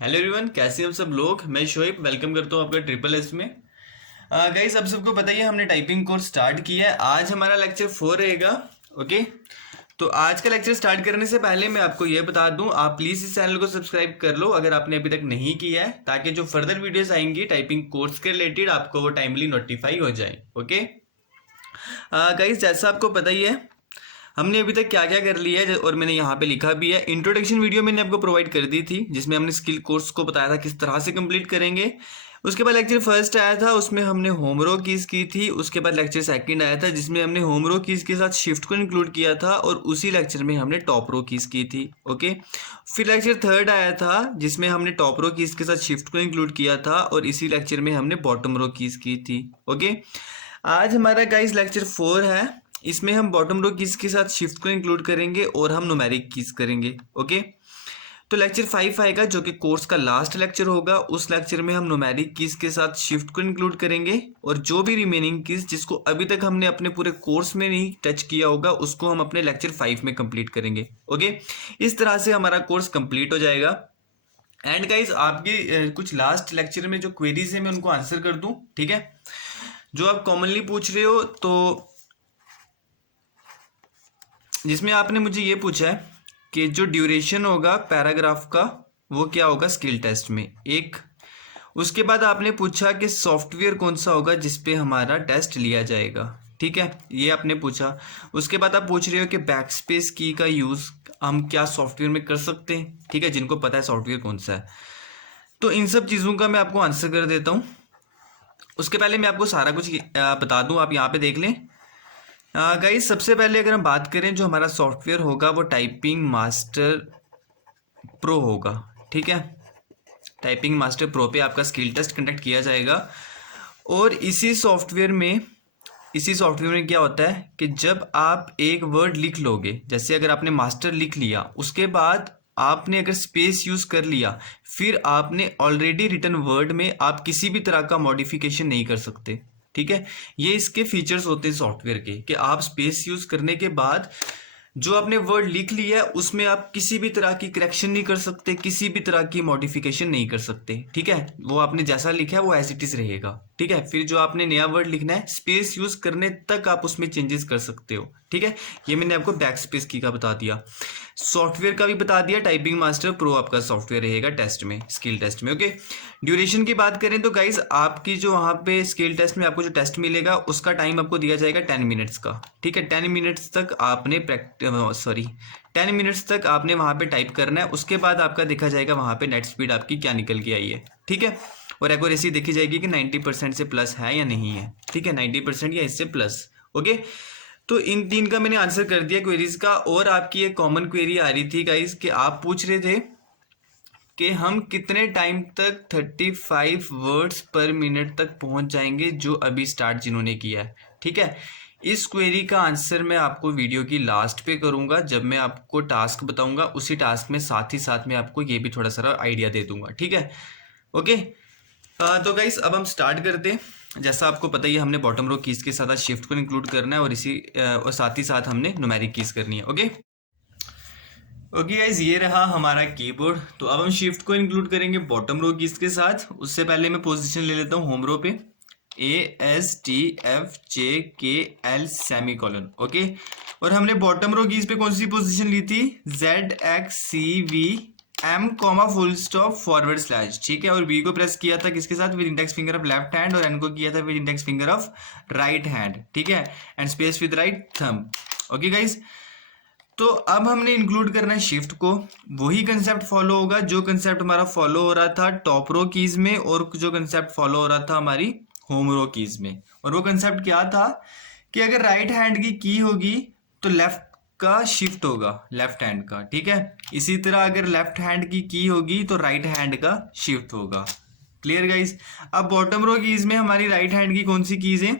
Hello everyone, कैसे हैं आप सब लोग। मैं शोएब वेलकम करता हूँ आपका ट्रिपल एस में। गाइस, आप सबको पता ही है हमने टाइपिंग कोर्स स्टार्ट किया है। आज हमारा लेक्चर 4 रहेगा। ओके, तो आज का लेक्चर स्टार्ट करने से पहले मैं आपको ये बता दूं, आप प्लीज़ इस चैनल को सब्सक्राइब कर लो अगर आपने अभी तक नहीं किया है, ताकि जो फर्दर वीडियोस आएंगी टाइपिंग कोर्स के रिलेटेड आपको वो टाइमली नोटिफाई हो जाए। ओके गाइस, जैसा आपको पता ही है हमने अभी तक क्या क्या कर लिया है और मैंने यहाँ पे लिखा भी है। इंट्रोडक्शन वीडियो मैंने आपको प्रोवाइड कर दी थी जिसमें हमने स्किल कोर्स को बताया था किस तरह से कंप्लीट करेंगे। उसके बाद लेक्चर फर्स्ट आया था, उसमें हमने होम रो कीज की थी। उसके बाद लेक्चर सेकंड आया था जिसमें हमने होम रो कीज के साथ शिफ्ट को इंक्लूड किया था और उसी लेक्चर में हमने टॉप रो कीज की थी। ओके, फिर लेक्चर थर्ड आया था जिसमें हमने टॉप रो कीज के साथ शिफ्ट को इंक्लूड किया था और इसी लेक्चर में हमने बॉटम रो कीज की थी। ओके, आज हमारा गाइस लेक्चर 4 है। इसमें हम बॉटम रो कीज के साथ शिफ्ट को इंक्लूड करेंगे और हम न्यूमेरिक कीज करेंगे। ओके, तो लेक्चर 5 आएगा जो कि कोर्स का लास्ट लेक्चर होगा। उस लेक्चर में हम न्यूमेरिक कीज के साथ शिफ्ट को इंक्लूड करेंगे और जो भी रिमेनिंग कीज जिसको अभी तक हमने अपने पूरे कोर्स में नहीं टच किया होगा उसको हम अपने लेक्चर 5 में कंप्लीट करेंगे। ओके, इस तरह से हमारा कोर्स कंप्लीट हो जाएगा। एंड गाइज, आपकी कुछ लास्ट लेक्चर में जो क्वेरीज है मैं उनको आंसर कर दूं। ठीक है, जो आप कॉमनली पूछ रहे हो, तो जिसमें आपने मुझे ये पूछा है कि जो ड्यूरेशन होगा पैराग्राफ का वो क्या होगा स्किल टेस्ट में एक। उसके बाद आपने पूछा कि सॉफ्टवेयर कौन सा होगा जिस पे हमारा टेस्ट लिया जाएगा। ठीक है, ये आपने पूछा। उसके बाद आप पूछ रहे हो कि बैकस्पेस की का यूज़ हम क्या सॉफ्टवेयर में कर सकते हैं। ठीक है, जिनको पता है सॉफ्टवेयर कौन सा है, तो इन सब चीज़ों का मैं आपको आंसर कर देता हूँ। उसके पहले मैं आपको सारा कुछ बता दूँ, आप यहाँ पे देख लें। गाइस, सबसे पहले अगर हम बात करें जो हमारा सॉफ्टवेयर होगा वो टाइपिंग मास्टर प्रो होगा। ठीक है, टाइपिंग मास्टर प्रो पे आपका स्किल टेस्ट कंडक्ट किया जाएगा। और इसी सॉफ्टवेयर में क्या होता है कि जब आप एक वर्ड लिख लोगे, जैसे अगर आपने मास्टर लिख लिया उसके बाद आपने अगर स्पेस यूज कर लिया, फिर आपने ऑलरेडी रिटन वर्ड में आप किसी भी तरह का मॉडिफिकेशन नहीं कर सकते। ठीक है, ये इसके फीचर्स होते हैं सॉफ्टवेयर के कि आप स्पेस यूज करने के बाद जो आपने वर्ड लिख लिया है उसमें आप किसी भी तरह की करेक्शन नहीं कर सकते, किसी भी तरह की मॉडिफिकेशन नहीं कर सकते। ठीक है, वो आपने जैसा लिखा है वो एज इट इज रहेगा। ठीक है, फिर जो आपने नया वर्ड लिखना है स्पेस यूज करने तक आप उसमें चेंजेस कर सकते हो। ठीक है, ये मैंने आपको बैक स्पेस की का बता दिया, सॉफ्टवेयर का भी बता दिया। टाइपिंग मास्टर प्रो आपका सॉफ्टवेयर रहेगा टेस्ट में, स्किल टेस्ट में। ओके, ड्यूरेशन की बात करें तो गाइज आपकी जो वहाँ पे स्किल टेस्ट में आपको जो टेस्ट मिलेगा उसका टाइम आपको दिया जाएगा 10 मिनट्स का। ठीक है, 10 मिनट्स तक आपने 10 मिनट्स तक आपने वहाँ पे टाइप करना है। उसके बाद आपका देखा जाएगा वहाँ पे नेट स्पीड आपकी क्या निकल के आई है। ठीक है, और एक्यूरेसी देखी जाएगी कि 90% से प्लस है या नहीं है। ठीक है, 90% या इससे प्लस। ओके, तो इन तीन का मैंने आंसर कर दिया क्वेरीज का। और आपकी एक कॉमन क्वेरी आ रही थी गाइज कि आप पूछ रहे थे कि हम कितने टाइम तक 35 वर्ड्स पर मिनट तक पहुंच जाएंगे, जो अभी स्टार्ट जिन्होंने किया है। ठीक है, इस क्वेरी का आंसर मैं आपको वीडियो की लास्ट पे करूंगा जब मैं आपको टास्क बताऊंगा। उसी टास्क में साथ ही साथ में आपको ये भी थोड़ा सा आइडिया दे दूंगा। ठीक है, ओके। तो गाइस, अब हम स्टार्ट करते हैं। जैसा आपको पता ही है हमने बॉटम रो कीज के साथ शिफ्ट को इंक्लूड करना है और और साथ ही साथ हमने न्यूमेरिक कीज करनी है। ओके ओके गाइज, ये रहा हमारा कीबोर्ड। तो अब हम शिफ्ट को इंक्लूड करेंगे बॉटम रो कीज के साथ। उससे पहले मैं पोजीशन ले लेता हूँ होम रो पे, ASTFJKL सेमीकोलन। ओके, और हमने बॉटम रो कीज पे कौन सी पोजीशन ली थी, ZXCVM comma full stop forward slash. ठीक है, और V को प्रेस किया था किसके साथ, with index finger of left hand, और N को किया था with index finger of right hand. ठीक है, and space with right thumb. Okay guys, तो अब हमने इंक्लूड करना है शिफ्ट को। वही कंसेप्ट फॉलो होगा जो कंसेप्ट हमारा फॉलो हो रहा था टॉप रो कीज में और जो कंसेप्ट फॉलो हो रहा था हमारी होम रो कीज में। और वो कंसेप्ट क्या था कि अगर राइट हैंड की होगी तो लेफ्ट का शिफ्ट होगा लेफ्ट हैंड का। ठीक है, इसी तरह अगर लेफ्ट हैंड की होगी तो राइट हैंड का शिफ्ट होगा। Clear guys. अब बॉटम रो कीज में हमारी राइट हैंड की कौन सी कीज है,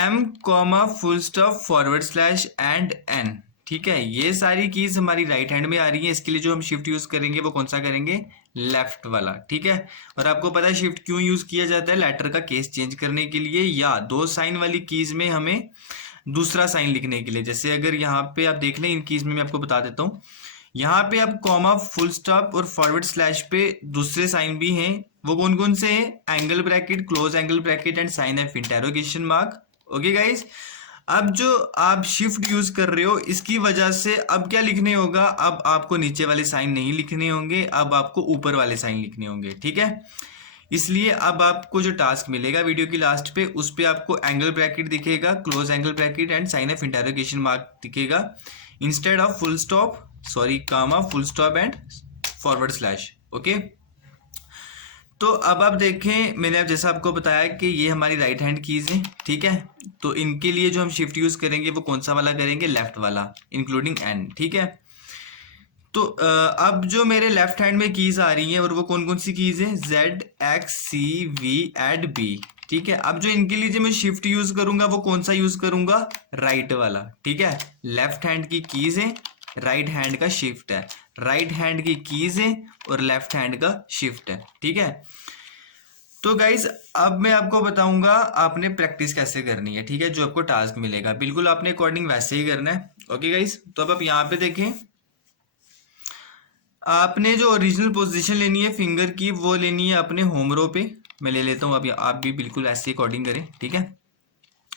M comma full stop forward slash and N। ठीक है, ये सारी कीज हमारी राइट हैंड में आ रही है। इसके लिए जो हम शिफ्ट यूज करेंगे वो कौन सा करेंगे, लेफ्ट वाला। ठीक है, और आपको पता है शिफ्ट क्यों यूज किया जाता है, लेटर का केस चेंज करने के लिए या दो साइन वाली कीज में हमें दूसरा साइन लिखने के लिए। जैसे अगर यहाँ पे आप देख लें इन कीज में मैं आपको बता देता हूँ, यहाँ पे अब कॉमा, फुल स्टॉप और फॉरवर्ड स्लैश पे दूसरे साइन भी हैं। वो कौन कौन से हैं? Angle bracket, close angle bracket and sign of interrogation mark. Okay guys, अब जो आप शिफ्ट यूज कर रहे हो इसकी वजह से अब क्या लिखने होगा, अब आपको नीचे वाले साइन नहीं लिखने होंगे, अब आपको ऊपर वाले साइन लिखने होंगे। ठीक है, इसलिए अब आपको जो टास्क मिलेगा वीडियो की लास्ट पे, उस पे आपको एंगल ब्रैकेट दिखेगा, close angle bracket and sign of interrogation mark दिखेगा instead of full stop, sorry comma, full stop and forward slash. Okay, तो अब आप देखें, मैंने अब जैसा आपको बताया कि ये हमारी राइट हैंड कीज हैं। ठीक है, तो इनके लिए जो हम शिफ्ट यूज करेंगे वो कौन सा वाला करेंगे? लेफ्ट वाला, इंक्लूडिंग एन। ठीक है, तो अब जो मेरे लेफ्ट हैंड में कीज आ रही हैं और वो कौन कौन सी कीज हैं? Z, X, C, V and B। ठीक है, अब जो इनके लिए जो मैं शिफ्ट यूज करूंगा वो कौन सा यूज करूंगा? राइट वाला। ठीक है, लेफ्ट हैंड की कीज है, राइट हैंड का शिफ्ट है, राइट हैंड की कीज है और लेफ्ट हैंड का शिफ्ट है। ठीक है, तो गाइज अब मैं आपको बताऊंगा आपने प्रैक्टिस कैसे करनी है। ठीक है, जो आपको टास्क मिलेगा बिल्कुल आपने अकॉर्डिंग वैसे ही करना है। ओके गाइज, तो अब आप यहाँ पे देखें, आपने जो ओरिजिनल पोजीशन लेनी है फिंगर की वो लेनी है अपने होम रो पे। मैं ले लेता हूँ, अब आप भी बिल्कुल ऐसे अकॉर्डिंग करें। ठीक है,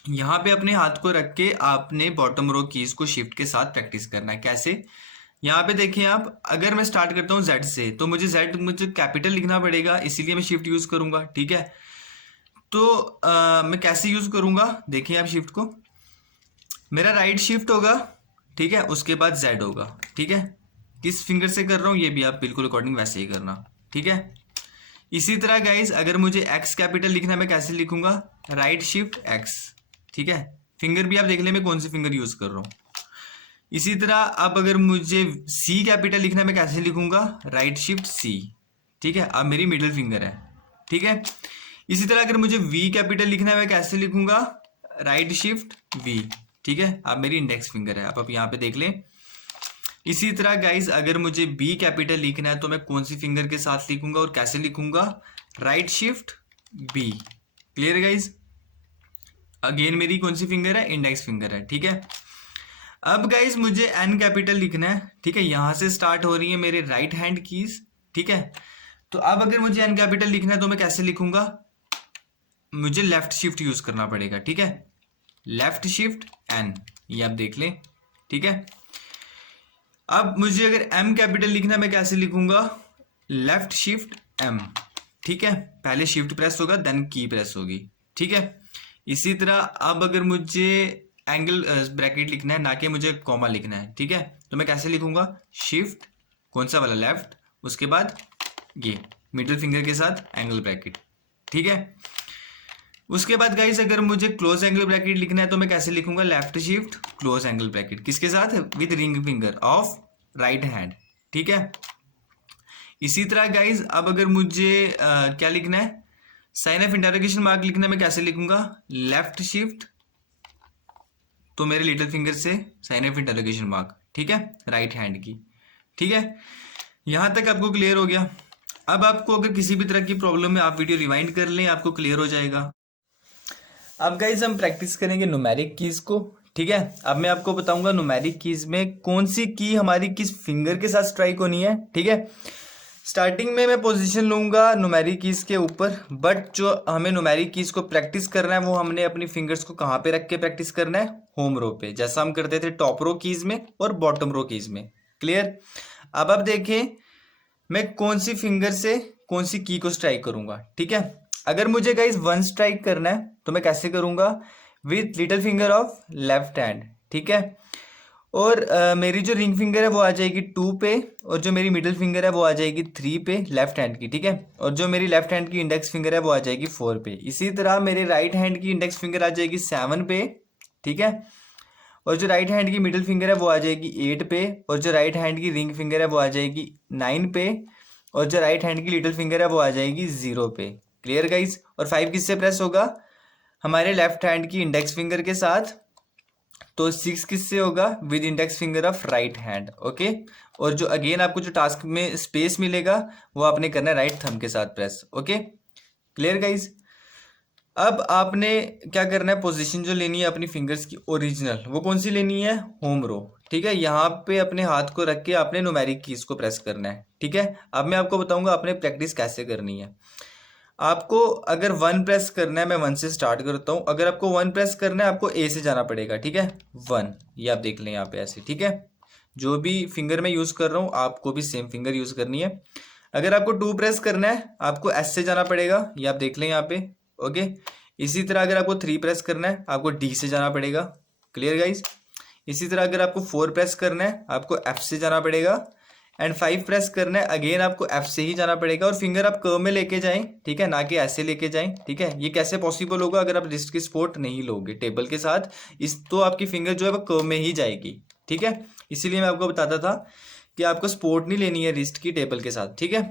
यहाँ पे अपने हाथ को रख के आपने बॉटम रो कीज को शिफ्ट के साथ प्रैक्टिस करना है। कैसे? यहाँ पे देखें आप, अगर मैं स्टार्ट करता हूँ Z से तो मुझे कैपिटल लिखना पड़ेगा, इसीलिए मैं शिफ्ट यूज करूंगा। ठीक है, तो मैं कैसे यूज करूंगा देखिए आप शिफ्ट को, मेरा राइट शिफ्ट होगा। ठीक है, उसके बाद Z होगा। ठीक है, किस फिंगर से कर रहा हूँ ये भी आप बिल्कुल अकॉर्डिंग वैसे ही करना। ठीक है, इसी तरह गाइस अगर मुझे X कैपिटल लिखना है मैं कैसे लिखूंगा? Right shift X। ठीक है, फिंगर भी आप देख ले मैं कौन सी फिंगर यूज कर रहा हूँ। इसी तरह अब अगर मुझे C कैपिटल लिखना है मैं कैसे लिखूंगा? Right shift C। ठीक है, अब मेरी मिडिल फिंगर है। ठीक है, इसी तरह अगर मुझे V कैपिटल लिखना है मैं कैसे लिखूंगा? Right shift V। ठीक है, अब मेरी इंडेक्स फिंगर है। आप यहाँ पे देख लें। इसी तरह गाइज अगर मुझे B कैपिटल लिखना है तो मैं कौन सी फिंगर के साथ लिखूंगा और कैसे लिखूंगा? Right shift B। Clear guys? Again मेरी कौन सी फिंगर है? इंडेक्स फिंगर है। ठीक है, अब गाइज मुझे N कैपिटल लिखना है। ठीक है, यहां से स्टार्ट हो रही है मेरे राइट हैंड कीज। ठीक है, तो अब अगर मुझे N कैपिटल लिखना है तो मैं कैसे लिखूंगा? मुझे लेफ्ट शिफ्ट यूज करना पड़ेगा। ठीक है, लेफ्ट शिफ्ट N, ये आप देख लें। ठीक है, अब मुझे अगर M कैपिटल लिखना है मैं कैसे लिखूंगा? Left shift M। ठीक है, पहले शिफ्ट प्रेस होगा देन की प्रेस होगी। ठीक है, इसी तरह अब अगर मुझे एंगल ब्रैकेट लिखना है ना कि मुझे कॉमा लिखना है। ठीक है, तो मैं कैसे लिखूंगा? शिफ्ट कौन सा वाला? लेफ्ट, उसके बाद ये मिडिल फिंगर के साथ एंगल ब्रैकेट। ठीक है, उसके बाद गाइस अगर मुझे क्लोज एंगल ब्रैकेट लिखना है तो मैं कैसे लिखूंगा? Left shift close angle bracket, किसके साथ? With ring finger of right hand. ठीक है, इसी तरह गाइज अब अगर मुझे क्या लिखना है? साइन ऑफ इंटरोगेशन मार्क लिखना है, मैं कैसे लिखूंगा? लेफ्ट शिफ्ट, तो मेरे लिटिल फिंगर से साइन ऑफ इंटरोगेशन मार्क। ठीक है, राइट हैंड की। ठीक है, यहां तक आपको क्लियर हो गया। अब आपको अगर किसी भी तरह की प्रॉब्लम है आप वीडियो रिवाइंड कर लें, आपको क्लियर हो जाएगा। अब गाइज हम प्रैक्टिस करेंगे न्यूमेरिक कीज को। ठीक है, अब मैं आपको बताऊंगा न्यूमेरिक कीज में कौन सी की हमारी किस फिंगर के साथ स्ट्राइक होनी है। ठीक है, स्टार्टिंग में मैं पोजीशन लूंगा न्यूमेरिक कीज के ऊपर, बट जो हमें न्यूमेरिक कीज को प्रैक्टिस करना है वो हमने अपनी फिंगर्स को कहाँ पे रख के प्रैक्टिस करना है? होम रो पे, जैसा हम करते थे टॉप रो कीज में और बॉटम रो कीज में। क्लियर? अब आप देखें मैं कौन सी फिंगर से कौन सी की को स्ट्राइक करूंगा। ठीक है, अगर मुझे गाइज 1 स्ट्राइक करना है तो मैं कैसे करूंगा? With little finger of left hand. ठीक है, और मेरी जो रिंग फिंगर है वो आ जाएगी 2 पे और जो मेरी मिडिल फिंगर है वो आ जाएगी 3 पे लेफ्ट हैंड की। ठीक है, और जो मेरी लेफ्ट हैंड की इंडेक्स फिंगर है वो आ जाएगी 4 पे। इसी तरह मेरे राइट हैंड की इंडेक्स फिंगर आ जाएगी 7 पे। ठीक है, और जो राइट हैंड की मिडिल फिंगर है वो आ जाएगी 8 पे और जो राइट हैंड की रिंग फिंगर है वो आ जाएगी 9 पे और जो राइट हैंड की लिटिल फिंगर है वो आ जाएगी 0 पे। Clear guys? और 5 किससे प्रेस होगा? हमारे लेफ्ट हैंड की इंडेक्स फिंगर के साथ। तो 6 किससे होगा? With index finger of right hand. Okay, और जो अगेन आपको जो टास्क में स्पेस मिलेगा वो आपने करना है राइट थंब के साथ प्रेस। Okay, clear guys? अब आपने क्या करना है, पोजीशन जो लेनी है अपनी फिंगर्स की ओरिजिनल, वो कौन सी लेनी है, होम रो। ठीक है, यहाँ पे अपने हाथ को रख के आपने न्यूमेरिक कीज को प्रेस करना है। ठीक है, अब मैं आपको बताऊंगा आपने प्रैक्टिस कैसे करनी है। आपको अगर वन प्रेस करना है, मैं वन से स्टार्ट करता हूँ। अगर आपको वन प्रेस करना है आपको ए से जाना पड़ेगा। ठीक है, वन, ये आप देख लें यहाँ पे ऐसे। ठीक है, जो भी फिंगर मैं यूज़ कर रहा हूँ आपको भी सेम फिंगर यूज़ करनी है। अगर आपको टू प्रेस करना है आपको एस से जाना पड़ेगा, ये आप देख लें यहाँ पे। ओके, इसी तरह अगर आपको थ्री प्रेस करना है आपको डी से जाना पड़ेगा। Clear guys. इसी तरह अगर आपको फोर प्रेस करना है आपको एफ से जाना पड़ेगा। एंड फाइव प्रेस करना है अगेन आपको एफ से ही जाना पड़ेगा। और फिंगर आप कर्व में लेके जाएं, ठीक है, ना कि ऐसे लेके जाएं। ठीक है, ये कैसे पॉसिबल होगा अगर आप रिस्ट की सपोर्ट नहीं लोगे टेबल के साथ, इस तो आपकी फिंगर जो है वो कर्व में ही जाएगी। ठीक है, इसीलिए मैं आपको बताता था कि आपको सपोर्ट नहीं लेनी है रिस्ट की टेबल के साथ। ठीक है,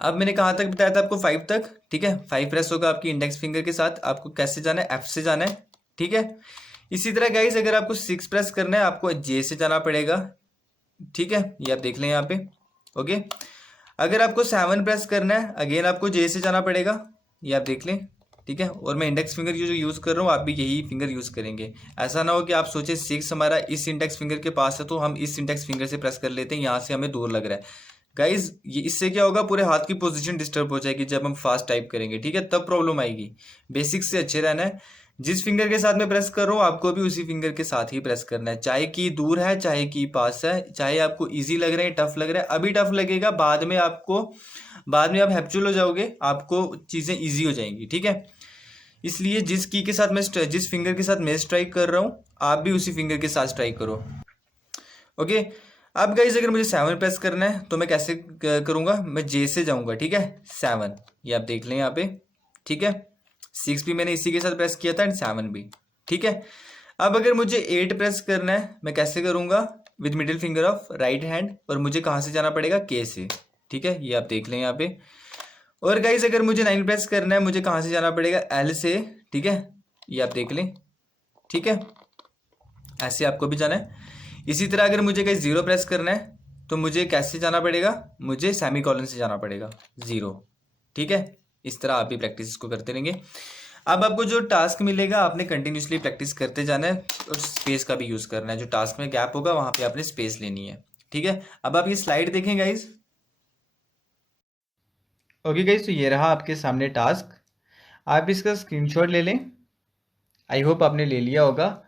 अब मैंने कहाँ तक बताया था आपको, फाइव तक। ठीक है, फाइव प्रेस होगा आपकी इंडेक्स फिंगर के साथ, आपको कैसे जाना है, एफ से जाना है। ठीक है, इसी तरह गाइस अगर आपको सिक्स प्रेस करना है आपको जे से जाना पड़ेगा। ठीक है, ये आप देख लें यहाँ पे। ओके, अगर आपको सेवन प्रेस करना है अगेन आपको जे से जाना पड़ेगा, ये आप देख लें। ठीक है, और मैं इंडेक्स फिंगर जो यूज़ कर रहा हूँ आप भी यही फिंगर यूज़ करेंगे। ऐसा ना हो कि आप सोचे सिक्स हमारा इस इंडेक्स फिंगर के पास है तो हम इस इंडेक्स फिंगर से प्रेस कर लेते हैं, यहाँ से हमें दूर लग रहा है। गाइज ये इससे क्या होगा, पूरे हाथ की पोजीशन डिस्टर्ब हो जाएगी जब हम फास्ट टाइप करेंगे। ठीक है, तब प्रॉब्लम आएगी। बेसिक्स से अच्छे रहना है। जिस फिंगर के साथ मैं प्रेस कर रहा हूँ आपको भी उसी फिंगर के साथ ही प्रेस करना है, चाहे की दूर है चाहे की पास है, चाहे आपको इजी लग रहा है टफ लग रहा है। अभी टफ लगेगा, बाद में आप हैप्चुअल हो जाओगे, आपको चीज़ें ईजी हो जाएंगी। ठीक है, इसलिए जिस की के साथ मैं जिस फिंगर के साथ मैं स्ट्राइक कर रहा हूँ आप भी उसी फिंगर के साथ स्ट्राइक करो। ओके, अब गाइज अगर मुझे सेवन प्रेस करना है तो मैं कैसे करूँगा, मैं जे से जाऊँगा। ठीक है, सेवन, ये आप देख लें यहाँ पे। ठीक है, सिक्स भी मैंने इसी के साथ प्रेस किया था एंड सेवन भी। ठीक है, अब अगर मुझे एट प्रेस करना है मैं कैसे करूँगा, with middle finger of right hand, और मुझे कहाँ से जाना पड़ेगा, के से। ठीक है, ये आप देख लें यहाँ पे। और गाइज अगर मुझे नाइन प्रेस करना है मुझे कहाँ से जाना पड़ेगा, एल से। ठीक है, ये आप देख लें। ठीक है, ऐसे आपको भी जाना है। इसी तरह अगर मुझे कहीं जीरो प्रेस करना है तो मुझे कैसे जाना पड़ेगा, मुझे सेमी कॉलन से जाना पड़ेगा, जीरो। ठीक है, इस तरह आप भी प्रैक्टिस को करते रहेंगे। अब आपको जो टास्क मिलेगा आपने कंटिन्यूसली प्रैक्टिस करते जाना है और स्पेस का भी यूज़ करना है। जो टास्क में गैप होगा वहाँ पे आपने स्पेस लेनी है। ठीक है, अब आप ये स्लाइड देखें गाइज। ओके गाइज, तो ये रहा आपके सामने टास्क, आप इसका स्क्रीनशॉट ले लें। आई होप आपने ले लिया होगा।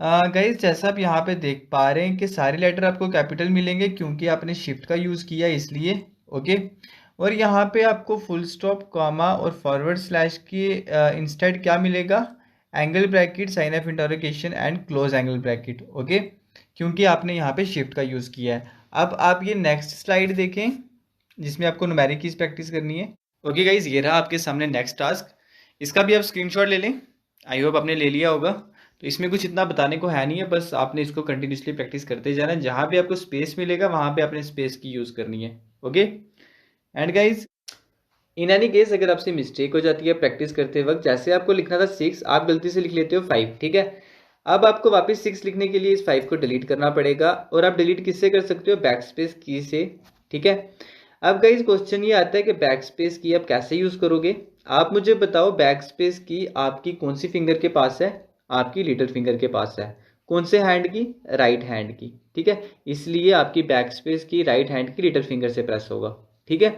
गाइज जैसा आप यहाँ पे देख पा रहे हैं कि सारे लेटर आपको कैपिटल मिलेंगे क्योंकि आपने शिफ्ट का यूज़ किया इसलिए। ओके, और यहाँ पे आपको फुल स्टॉप, कॉमा और फॉरवर्ड स्लैश की इंस्टेड क्या मिलेगा, angle bracket, sign of interrogation and close angle bracket. Okay, क्योंकि आपने यहाँ पे शिफ्ट का यूज़ किया है। अब आप ये नेक्स्ट स्लाइड देखें जिसमें आपको न्यूमेरिक कीज प्रैक्टिस करनी है। ओके गाइज, ये रहा आपके सामने नेक्स्ट टास्क, इसका भी आप स्क्रीनशॉट ले लें। आई होप आपने ले लिया होगा। तो इसमें कुछ इतना बताने को है नहीं है, बस आपने इसको कंटिन्यूसली प्रैक्टिस करते जाना है। जहाँ भी आपको स्पेस मिलेगा वहाँ पे आपने स्पेस की यूज़ करनी है। Okay, and guys in any case अगर आपसे मिस्टेक हो जाती है प्रैक्टिस करते वक्त, जैसे आपको लिखना था सिक्स आप गलती से लिख लेते हो फाइव। ठीक है, अब आपको वापस सिक्स लिखने के लिए इस फाइव को डिलीट करना पड़ेगा, और आप डिलीट किससे कर सकते हो, बैक स्पेस की से। ठीक है, अब गाइज क्वेश्चन ये आता है कि बैक स्पेस की आप कैसे यूज़ करोगे। आप मुझे बताओ बैक स्पेस की आपकी कौन सी फिंगर के पास है, आपकी लिटिल फिंगर के पास है। कौन से हैंड की, राइट हैंड की। ठीक है, इसलिए आपकी बैक स्पेस की राइट हैंड की लिटिल फिंगर से प्रेस होगा। ठीक है,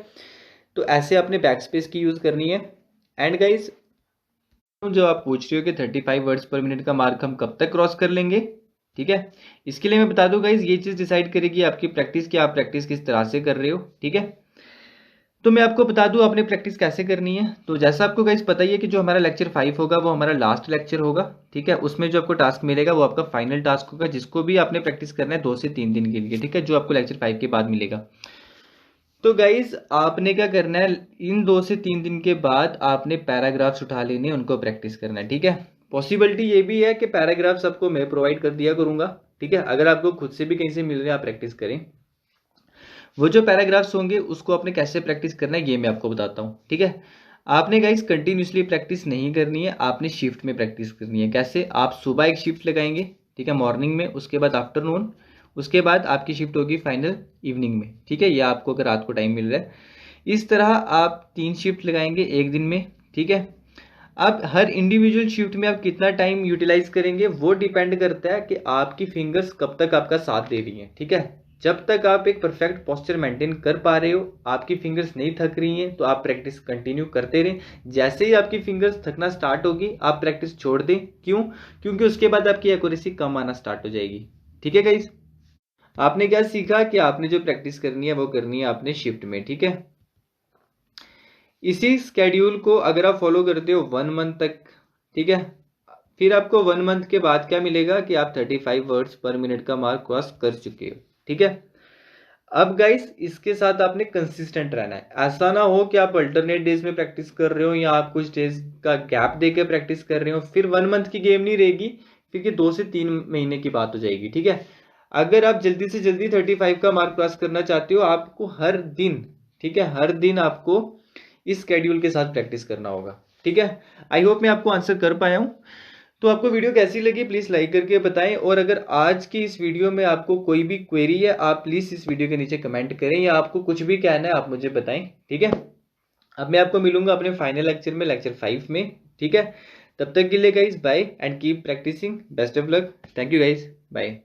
तो ऐसे आपने बैक स्पेस की यूज़ करनी है। एंड गाइज जो आप पूछ रहे हो कि 35 वर्ड्स पर मिनट का मार्क हम कब तक क्रॉस कर लेंगे, ठीक है, इसके लिए मैं बता दूं गाइज ये चीज़ डिसाइड करेगी आपकी प्रैक्टिस कि आप प्रैक्टिस किस तरह से कर रहे हो। ठीक है, तो मैं आपको बता दूं आपने प्रैक्टिस कैसे करनी है। तो जैसा आपको गाइज पता ही है कि जो हमारा लेक्चर 5 होगा वो हमारा लास्ट लेक्चर होगा। ठीक है, उसमें जो आपको टास्क मिलेगा वो आपका फाइनल टास्क होगा, जिसको भी आपने प्रैक्टिस करना है 2 से 3 दिन के लिए। ठीक है, जो आपको लेक्चर 5 के बाद मिलेगा। तो गाइज आपने क्या करना है, इन 2 से 3 दिन के बाद आपने पैराग्राफ्स उठा लेने, उनको प्रैक्टिस करना है। ठीक है, पॉसिबिलिटी ये भी है कि पैराग्राफ्स आपको मैं प्रोवाइड कर दिया करूंगा। ठीक है, अगर आपको खुद से भी कहीं से मिल रहे हैं आप प्रैक्टिस करें। वो जो पैराग्राफ्स होंगे उसको आपने कैसे प्रैक्टिस करना है ये मैं आपको बताता हूँ। ठीक है, आपने गाइज कंटिन्यूसली प्रैक्टिस नहीं करनी है, आपने शिफ्ट में प्रैक्टिस करनी है। कैसे, आप सुबह एक शिफ्ट लगाएंगे, ठीक है, मॉर्निंग में, उसके बाद आफ्टरनून, उसके बाद आपकी शिफ्ट होगी फाइनल इवनिंग में। ठीक है, या आपको अगर रात को टाइम मिल रहा है, इस तरह आप 3 शिफ्ट लगाएंगे एक दिन में। ठीक है, अब हर इंडिविजुअल शिफ्ट में आप कितना टाइम यूटिलाइज करेंगे वो डिपेंड करता है कि आपकी फिंगर्स कब तक आपका साथ दे रही हैं, ठीक है। जब तक आप एक परफेक्ट पोस्चर मेंटेन कर पा रहे हो, आपकी फिंगर्स नहीं थक रही हैं, तो आप प्रैक्टिस कंटिन्यू करते रहें। जैसे ही आपकी फिंगर्स थकना स्टार्ट होगी आप प्रैक्टिस छोड़ दें। क्यों? क्योंकि उसके बाद आपकी एक्यूरेसी कम आना स्टार्ट हो जाएगी, ठीक है गाइस। आपने क्या सीखा कि आपने जो प्रैक्टिस करनी है वो करनी है आपने शिफ्ट में, ठीक है। इसी स्केड्यूल को अगर आप फॉलो करते हो 1 मंथ तक, ठीक है, फिर आपको 1 मंथ के बाद क्या मिलेगा कि आप 35 वर्ड्स पर मिनट का मार्क क्रॉस कर चुके हो, ठीक है। अब गाइस इसके साथ आपने कंसिस्टेंट रहना है। ऐसा ना हो कि आप अल्टरनेट डेज में प्रैक्टिस कर रहे हो या आप कुछ डेज का गैप देकर प्रैक्टिस कर रहे हो, फिर 1 मंथ की गेम नहीं रहेगी, क्योंकि 2 से 3 महीने की बात हो जाएगी, ठीक है। अगर आप जल्दी से जल्दी 35 का मार्क क्रॉस करना चाहते हो, आपको हर दिन, ठीक है, हर दिन आपको इस स्केड्यूल के साथ प्रैक्टिस करना होगा, ठीक है। आई होप मैं आपको आंसर कर पाया हूं। तो आपको वीडियो कैसी लगी प्लीज लाइक करके बताएं, और अगर आज की इस वीडियो में आपको कोई भी क्वेरी है आप प्लीज इस वीडियो के नीचे कमेंट करें, या आपको कुछ भी कहना है आप मुझे बताएं, ठीक है। अब मैं आपको मिलूंगा अपने फाइनल लेक्चर में, लेक्चर 5 में, ठीक है। तब तक के लिए guys bye and keep practising, best of luck, thank you guys, bye.